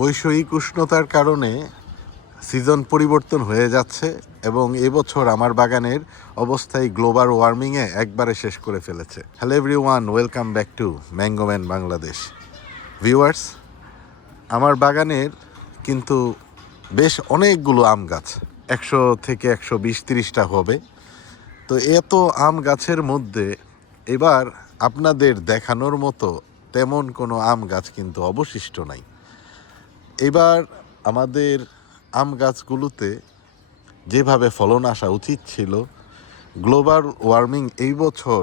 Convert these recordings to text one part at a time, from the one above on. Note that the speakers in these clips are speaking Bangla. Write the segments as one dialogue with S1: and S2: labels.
S1: বৈষয়িক উষ্ণতার কারণে সিজন পরিবর্তন হয়ে যাচ্ছে এবং এবছর আমার বাগানের অবস্থায় গ্লোবাল ওয়ার্মিংয়ে একবারে শেষ করে ফেলেছে। Hello everyone welcome back to mangoman Bangladesh. Viewers, আমার বাগানের কিন্তু বেশ অনেকগুলো আম গাছ, একশো থেকে একশো বিশ তিরিশটা হবে। তো এত আম গাছের মধ্যে এবার আপনাদের দেখানোর মতো তেমন কোনো আম গাছ কিন্তু অবশিষ্ট নাই। এবার আমাদের আম গাছগুলোতে যেভাবে ফলন আসা উচিত ছিল, গ্লোবাল ওয়ার্মিং এই বছর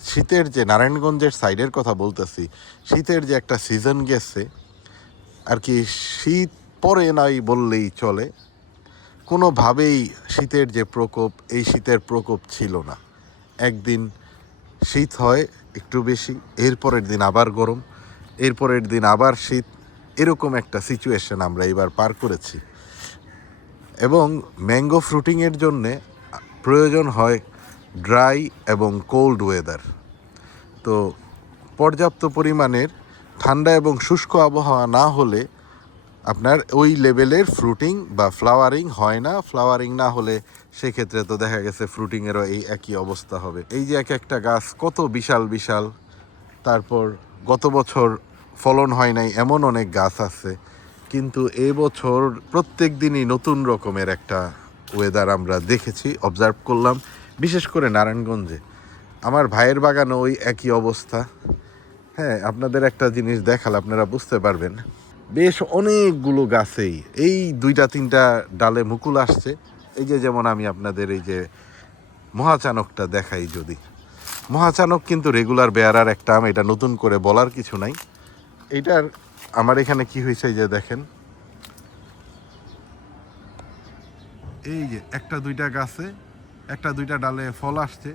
S1: শীতের যে নারায়ণগঞ্জের সাইডের কথা বলতেছি, শীতের যে একটা সিজন গেছে, আর কি শীত পরে নাই বললেই চলে। কোনোভাবেই শীতের যে প্রকোপ, এই শীতের প্রকোপ ছিল না। একদিন শীত হয় একটু বেশি, এরপরের দিন আবার গরম, এরপরের দিন আবার শীত এরকম একটা সিচুয়েশন আমরা এবার পার করেছি। এবং ম্যাঙ্গো ফ্রুটিংয়ের জন্যে প্রয়োজন হয় ড্রাই এবং কোল্ড ওয়েদার তো পর্যাপ্ত পরিমাণের ঠান্ডা এবং শুষ্ক আবহাওয়া না হলে আপনার ওই লেভেলের ফ্রুটিং বা ফ্লাওয়ারিং হয় না। ফ্লাওয়ারিং না হলে সেক্ষেত্রে তো দেখা গেছে ফ্রুটিংয়েরও এই একই অবস্থা হবে। এই যে এক একটা গাছ কত বিশাল বিশাল, তারপর গত বছর ফলন হয় নাই, এমন অনেক গাছ আছে। কিন্তু এবছর প্রত্যেক দিনই নতুন রকমের একটা ওয়েদার আমরা দেখেছি অবজার্ভ করলাম, বিশেষ করে নারায়ণগঞ্জে। আমার ভাইয়ের বাগানও ওই একই অবস্থা। হ্যাঁ আপনাদের একটা জিনিস দেখালে আপনারা বুঝতে পারবেন। বেশ অনেকগুলো গাছেই, এই দুইটা তিনটা ডালে মুকুল আসছে। এই যে যেমন আমি আপনাদের এই যে মহাচানকটা দেখাই যদি। মহাচানক কিন্তু রেগুলার বেয়ারার একটা আম, এটা নতুন করে বলার কিছু নাই। এইটার আমার এখানে কি হয়েছে যে দেখেন। এই যে একটা দুইটা গাছে, একটা দুইটা ডালে ফল আসছে,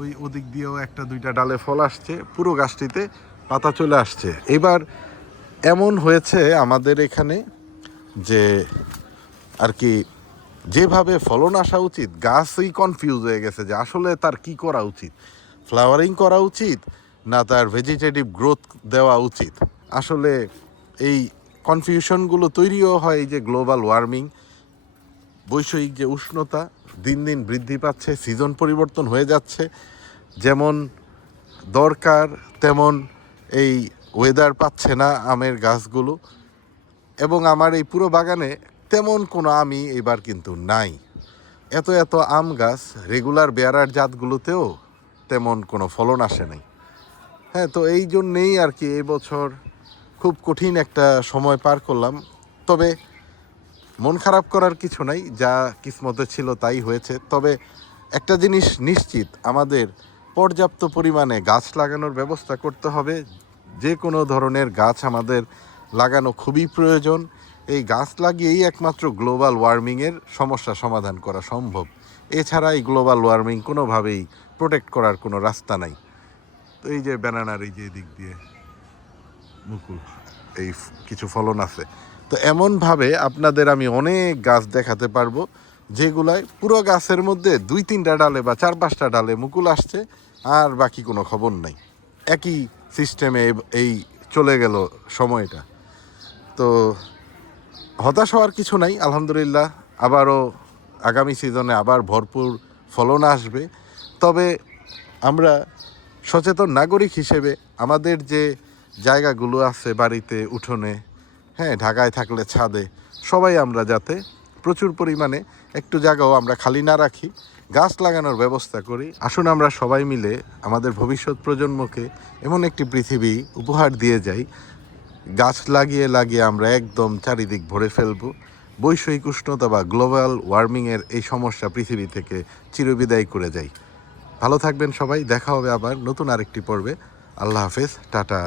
S1: ওই ওদিক দিয়েও একটা দুইটা ডালে ফল আসছে, পুরো গাছটিতে পাতা চলে আসছে। এবার এমন হয়েছে আমাদের এখানে যে আর কি যেভাবে ফলন আসা উচিত, গাছই কনফিউজ হয়ে গেছে যে আসলে তার কি করা উচিত? ফ্লাওয়ারিং করা উচিত না তার ভেজিটেটিভ গ্রোথ দেওয়া উচিত? আসলে এই কনফিউশনগুলো তৈরিও হয় যে গ্লোবাল ওয়ার্মিং। বৈষয়িক যে উষ্ণতা দিন দিন বৃদ্ধি পাচ্ছে, সিজন পরিবর্তন হয়ে যাচ্ছে। যেমন দরকার, তেমন এই ওয়েদার পাচ্ছে না আমের গাছগুলো। এবং আমার এই পুরো বাগানে তেমন কোনো আমি এবার কিন্তু নাই। এত এত আম গাছ রেগুলার বেয়ারার জাতগুলোতেও তেমন কোনো ফলন আসে নাই। হ্যাঁ তো এই জন্যেই আর কি এই বছর খুব কঠিন একটা সময় পার করলাম। তবে মন খারাপ করার কিছু নাই, যা কিসমতে ছিল তাই হয়েছে। তবে একটা জিনিস নিশ্চিত, আমাদের পর্যাপ্ত পরিমাণে গাছ লাগানোর ব্যবস্থা করতে হবে। যে কোনো ধরনের গাছ আমাদের লাগানো খুবই প্রয়োজন। এই গাছ লাগিয়েই একমাত্র গ্লোবাল ওয়ার্মিংয়ের সমস্যা সমাধান করা সম্ভব। এছাড়া এই গ্লোবাল ওয়ার্মিং কোনোভাবেই প্রোটেক্ট করার কোনো রাস্তা নাই। তো এই যে ব্যানানার এই যে দিক দিয়ে। এই কিছু ফলন আছে। তো এমনভাবে আপনাদের আমি অনেক গাছ দেখাতে পারব, যেগুলায় পুরো গাছের মধ্যে দুই তিনটা ডালে বা চার পাঁচটা ডালে মুকুল আসছে, আর বাকি কোনো খবর নাই। একই সিস্টেমে এই চলে গেল সময়টা। তো হতাশ হওয়ার কিছু নাই, আলহামদুলিল্লাহ। আবারও আগামী সিজনে আবার ভরপুর ফলন আসবে। তবে আমরা সচেতন নাগরিক হিসেবে আমাদের যে জায়গাগুলো আছে বাড়িতে, উঠোনে হ্যাঁ ঢাকায় থাকলে ছাদে। সবাই আমরা যাতে প্রচুর পরিমাণে একটু জায়গাও আমরা খালি না রাখি, গাছ লাগানোর ব্যবস্থা করি। আসুন আমরা সবাই মিলে আমাদের ভবিষ্যৎ প্রজন্মকে এমন একটি পৃথিবী উপহার দিয়ে যাই। গাছ লাগিয়ে লাগিয়ে আমরা একদম চারিদিক ভরে ফেলব। বৈষয়িক উষ্ণতা বা গ্লোবাল ওয়ার্মিংয়ের এই সমস্যা পৃথিবী থেকে চিরবিদায় করে যাই। ভালো থাকবেন সবাই, দেখা হবে আবার নতুন আরেকটি পর্বে। আল্লাহ হাফেজ, টাটা।